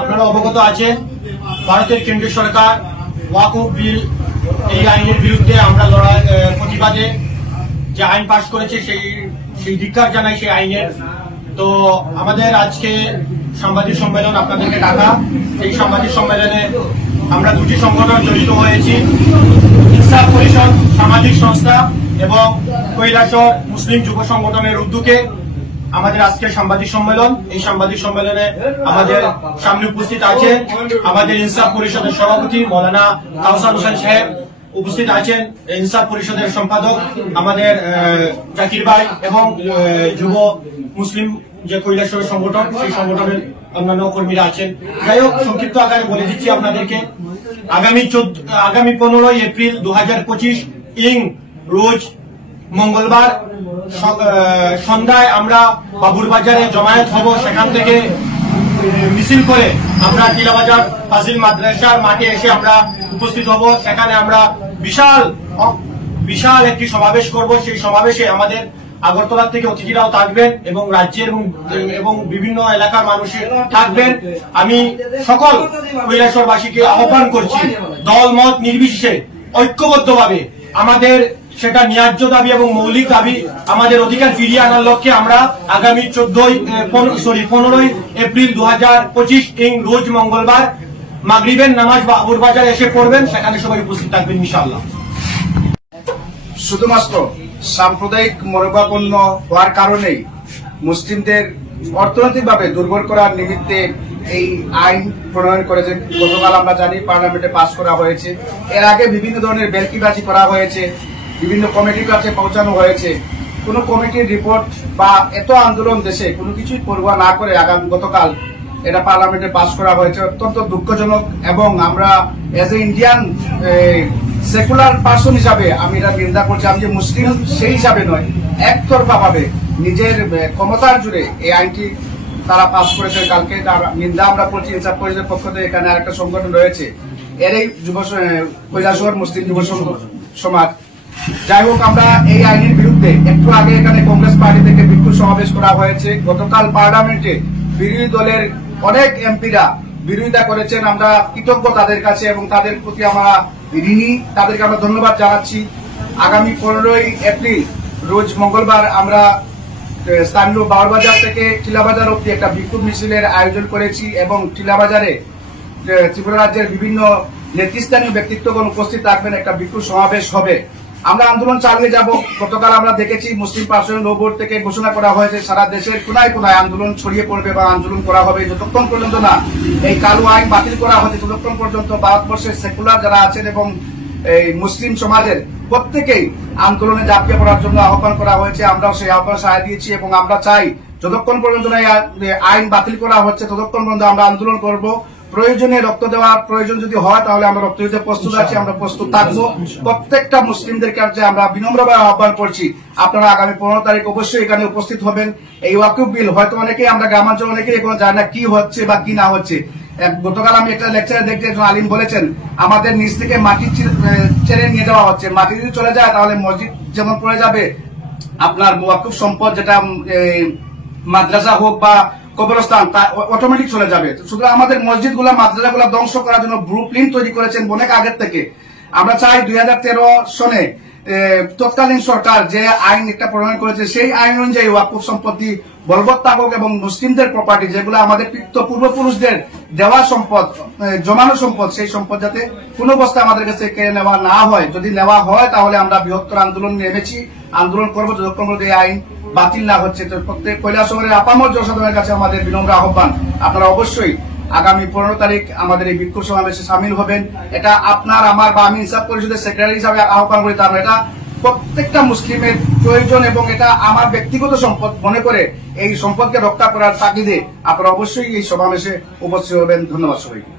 আপনারা অবগত আছেন ভারতের কেন্দ্রীয় সরকার ওয়াকফ বিল এই আইনের বিরুদ্ধে আমরা প্রতিবাদে যে আইন পাশ করেছে সেই ধিক্কার জানাই সেই আইনের। তো আমাদের আজকে সাংবাদিক সম্মেলন আপনাদেরকে ডাকা। এই সাংবাদিক সম্মেলনে আমরা দুটি সংগঠন জড়িত হয়েছি, ইনসাফ পরিষদ সামাজিক সংস্থা এবং কৈলাসহর মুসলিম যুব সংগঠনের উদ্যোগে আমাদের আজকের সাংবাদিক সম্মেলন। এই সাংবাদিক সম্মেলনে আমাদের সামনে উপস্থিত আছেন আমাদের ইনসাফ পরিষদের সভাপতি মৌলানা কাউসার হোসেন সাহেব, উপস্থিত আছেন ইনসাফ পরিষদের সম্পাদক আমাদের জাকির ভাই এবং যুব মুসলিম যে কৈলাসহর সংগঠন সেই সংগঠনের অন্যান্য কর্মীরা আছেন। যাই হোক, সংক্ষিপ্ত আকারে বলে দিচ্ছি আপনাদেরকে। আগামী 15 এপ্রিল 2025 ইং রোজ মঙ্গলবার সন্ধ্যায় আমরা বাবুর বাজারে জমায়েত হব। সেখান থেকে মিছিল করে আমরা টিলাবাজার ফাজিল মাদ্রাসার মাঠে এসে আমরা উপস্থিত হব। সেখানে আমরা বিশাল একটি সমাবেশ করব। সেই সমাবেশে আমাদের আগরতলা থেকে অতিথিরাও থাকবেন এবং রাজ্যের এবং বিভিন্ন এলাকার মানুষ থাকবেন। আমি সকল কৈলাসহরবাসীকে আহ্বান করছি, দল মত নির্বিশেষে ঐক্যবদ্ধভাবে আমাদের সেটা ন্যায্য দাবি এবং মৌলিক দাবি আমাদের অধিকার ফিরিয়ে আনার লক্ষ্যে আমরা আগামী 15 এপ্রিল 2025 ইং রোজ মঙ্গলবার মাগরিবের নামাজ বাবুর বাজার এসে পড়বেন। সেখানে সবাই উপস্থিত থাকবেন ইনশাআল্লাহ। শুধুমাত্র সাম্প্রদায়িক মনোভাবাপন্ন হওয়ার কারণেই মুসলিমদের অর্থনৈতিকভাবে দুর্বল করার নিমিত্তে এই আইন প্রণয়ন করেছে। গতকাল আমরা জানি পার্লামেন্টে পাস করা হয়েছে। এর আগে বিভিন্ন ধরনের বেলকিবাজি করা হয়েছে, বিভিন্ন কমিটির কাছে পৌঁছানো হয়েছে। কোনো কমিটির রিপোর্ট বা এত আন্দোলন দেশে কোনো কিছুই পরোয়া না করে গতকাল এটা পার্লামেন্টে পাস করা হয়েছে। অত্যন্ত দুঃখজনক এবং আমরা as a Indian secular person হিসাবে আমি এটা নিন্দা করছি। আমি যে মুসলিম সেই হিসাবে নয়, একতরফা ভাবে নিজের ক্ষমতার জুড়ে এই আইনটি তারা পাস করেছে। কালকে তার নিন্দা আমরা করছি ইনসাফ পরিষদের পক্ষ থেকে। এখানে আরেকটা সংগঠন রয়েছে, এরই কৈলাসহর মুসলিম যুব সমাজ। যাই হোক, আমরা এই আইনের বিরুদ্ধে একটু আগে এখানে কংগ্রেস পার্টি থেকে বিক্ষোভ সমাবেশ করা হয়েছে। গতকাল পার্লামেন্টে বিরোধী দলের অনেক এমপিরা বিরোধিতা করেছেন। আমরা কৃতজ্ঞ তাদের কাছে এবং তাদের প্রতি আমরা ঋণী, তাদেরকে আমরা ধন্যবাদ জানাচ্ছি। আগামী 15 এপ্রিল রোজ মঙ্গলবার আমরা স্থানীয় বাউরবাজার থেকে টিলাবাজার অব্দি একটা বিক্ষোভ মিছিলের আয়োজন করেছি এবং টিলাবাজারে ত্রিপুরা রাজ্যের বিভিন্ন নেতৃস্থানীয় ব্যক্তিত্বগণ উপস্থিত থাকবেন। একটা বিক্ষোভ সমাবেশ হবে। আমরা আন্দোলন চালিয়ে যাব। গতকাল আমরা দেখেছি মুসলিম পার্সোনাল ল বোর্ড থেকে ঘোষণা করা হয়েছে সারা দেশের কোনায় কোনায় আন্দোলন ছড়িয়ে পড়বে বা আন্দোলন করা হবে যতক্ষণ পর্যন্ত না এই কালো আইন বাতিল করা হচ্ছে, ততক্ষণ পর্যন্ত ভারতবর্ষের সেকুলার যারা আছেন এবং এই মুসলিম সমাজের প্রত্যেকেই আন্দোলনে ঝাঁপিয়ে পড়ার জন্য আহ্বান করা হয়েছে। আমরাও সেই আহ্বান সাড়া দিয়েছি এবং আমরা চাই যতক্ষণ পর্যন্ত আইন বাতিল করা হচ্ছে ততক্ষণ পর্যন্ত আমরা আন্দোলন করব। প্রয়োজনে রক্ত দেওয়ার প্রয়োজন যদি হয় তাহলে আমরা রক্ত দিতে প্রস্তুত আছি, আমরা প্রস্তুত থাকবো। প্রত্যেকটা মুসলিমদের কাছে আমরা বিনম্রভাবে আহ্বান করছি, আপনারা আগামী 15 তারিখ অবশ্যই এখানে উপস্থিত হবেন। এই ওয়াকফ বিল হয়তো অনেকেই আমরা গ্রামাঞ্চল অনেকেই এখনো জানি না কি হচ্ছে বা কি না হচ্ছে। গতকাল আমি একটা লেকচারে দেখছি একজন আলিম বলেছেন আমাদের নিচ থেকে মাটি ছেড়ে নিয়ে যাওয়া হচ্ছে। মাটি যদি চলে যায় তাহলে মসজিদ যেমন পড়ে যাবে, আপনার ওয়াকফ সম্পদ যেটা মাদ্রাসা হোক বা কবরস্থান তা অটোমেটিক চলে যাবে। সুতরাং আমাদের মসজিদগুলা মাদ্রাসাগুলা ধ্বংস করার জন্য ব্লুপ্রিন্ট তৈরি করেছেন অনেক আগের থেকে। আমরা চাই 2013 সনে তৎকালীন সরকার যে আইন একটা প্রণয়ন করেছে সেই আইন অনুযায়ী ওয়াকফ সম্পত্তি বলবৎ থাকুক এবং মুসলিমদের প্রপার্টি যেগুলো আমাদের পূর্বপুরুষদের দেওয়া সম্পদ, জমানো সম্পদ, সেই সম্পদ যাতে কোনো অবস্থা আমাদের কাছে কেড়ে নেওয়া না হয়। যদি নেওয়া হয় তাহলে আমরা বৃহত্তর আন্দোলন নেমেছি, আন্দোলন করবো যতক্ষণ পর্যন্ত এই আইন বাতিল না হচ্ছে। প্রত্যেক কৈলাসহরের আপামর জনসাধারণের কাছে আমাদের বিনম্র আহ্বান, আপনারা অবশ্যই আগামী 15 তারিখ আমাদের এই বিক্ষোভ সমাবেশে সামিল হবেন। এটা আপনার আমার বা আমি ইনসাফ পরিষদের সেক্রেটারি হিসাবে আহ্বান করি, তার এটা প্রত্যেকটা মুসলিমের প্রয়োজন এবং এটা আমার ব্যক্তিগত সম্পদ মনে করে এই সম্পদকে রক্ষা করার তাগিদে আপনারা অবশ্যই এই সমাবেশে উপস্থিত হবেন। ধন্যবাদ সবাইকে।